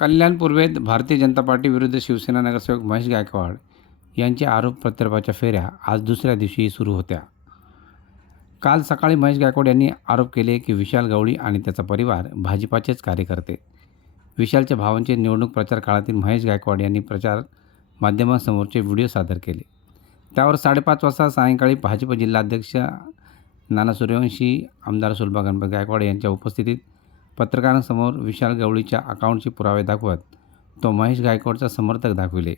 कल्याण पूर्वेत Bharatiya Janata party विरुद्ध शिवसेना नगरसेवक महेश गायकवाड यांच्या आरोप प्रत्यारोपाच्या फेऱ्या आज दुसऱ्या दिवशीही सुरू होत्या. काल सकाळी महेश गायकवाड यांनी आरोप केले की विशाल गवळी आणि त्याचा परिवार भाजपाचेच कार्यकर्ते. विशालच्या भावांचे निवडणूक प्रचार काळातील महेश गायकवाड यांनी प्रचार माध्यमांसमोरचे व्हिडिओ सादर केले. त्यावर साडेपाच वाजता सायंकाळी भाजप जिल्हाध्यक्ष नाना सूर्यवंशी आमदार सुलभा गणपत गायकवाड यांच्या उपस्थितीत पत्रकारांसमोर विशाल गवळीच्या अकाउंटचे पुरावे दाखवत तो महेश गायकवाडचा समर्थक दाखविले.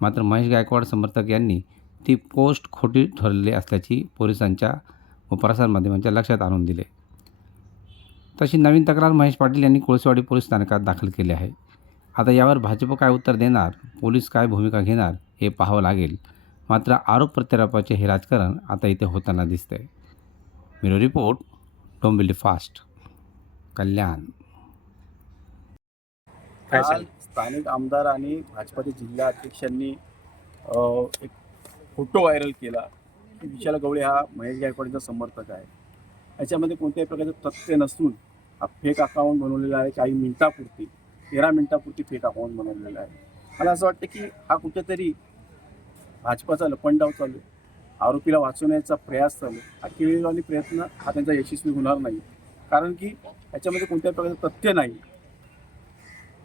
मात्र महेश गायकवाड समर्थक यांनी ती पोस्ट खोटी ठरलेली असल्याची पोलिसांच्या व प्रसारमाध्यमांच्या लक्षात आणून दिले. तशी नवीन तक्रार महेश पाटील यांनी कोळसेवाडी पोलीस स्थानकात दाखल केली आहे. आता यावर भाजप काय उत्तर देणार पोलीस काय भूमिका घेणार हे पाहावं लागेल. मात्र आरोप प्रत्यारोपाचे हे राजकारण आता इथे होताना दिसतंय. Bureau report Dombivli fast. Kalyan काल स्थानिक आमदार आणि भाजपाचे जिल्हा अध्यक्षांनी एक फोटो व्हायरल केला की विशाल गवळे हा महेश गायकवाडचा समर्थक आहे याच्यामध्ये कोणत्याही प्रकारचं तथ्य नसून हा फेक अकाउंट बनवलेला आहे काही मिनिटापुरती तेरा मिनिटापुरती फेक अकाउंट बनवलेला आहे मला असं वाटतं की हा कुठेतरी भाजपाचा लपंडाव चालू आहे. आरोपीला वाचवण्याचा प्रयास चालू आहे. हा केलेला प्रयत्न हा त्यांचा यशस्वी होणार नाही कारण की याच्यामध्ये कोणत्याही प्रकारचं तथ्य नाही.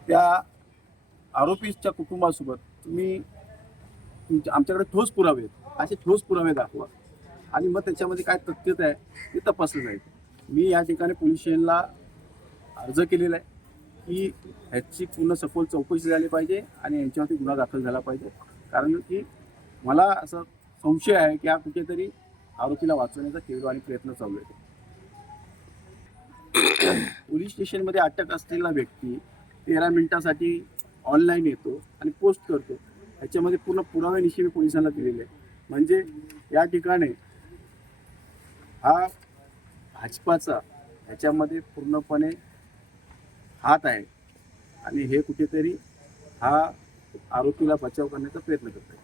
त्या आरोपीच्या कुटुंबासोबत तुम्ही तुमच्या आमच्याकडे ठोस पुरावे आहेत. असे ठोस पुरावे दाखवा. आणि मग त्याच्यामध्ये काय तथ्यता आहे ते तपासलं जाईल. मी या ठिकाणी पोलीस स्टेशनला अर्ज केलेला आहे की ह्याची पूर्ण सखोल चौकशी झाली पाहिजे आणि यांच्यावरती गुन्हा दाखल झाला पाहिजे. कारण की मला असं संशय आहे की हा कुठेतरी आरोपीला वाचवण्याचा केवळ आणि प्रयत्न चालू आहे. पोलीस स्टेशनमध्ये अटक असलेला व्यक्ती तेरा मिनिटासाठी ऑनलाईन येतो आणि पोस्ट करतो. ह्याच्यामध्ये पूर्ण पुराव्यानिशी मी पोलिसांना दिलेले आहे म्हणजे या ठिकाणी हा भाजपाचा ह्याच्यामध्ये पूर्णपणे हात आहे. आणि हे कुठेतरी हा आरोपीला बचाव करण्याचा प्रयत्न करत आहे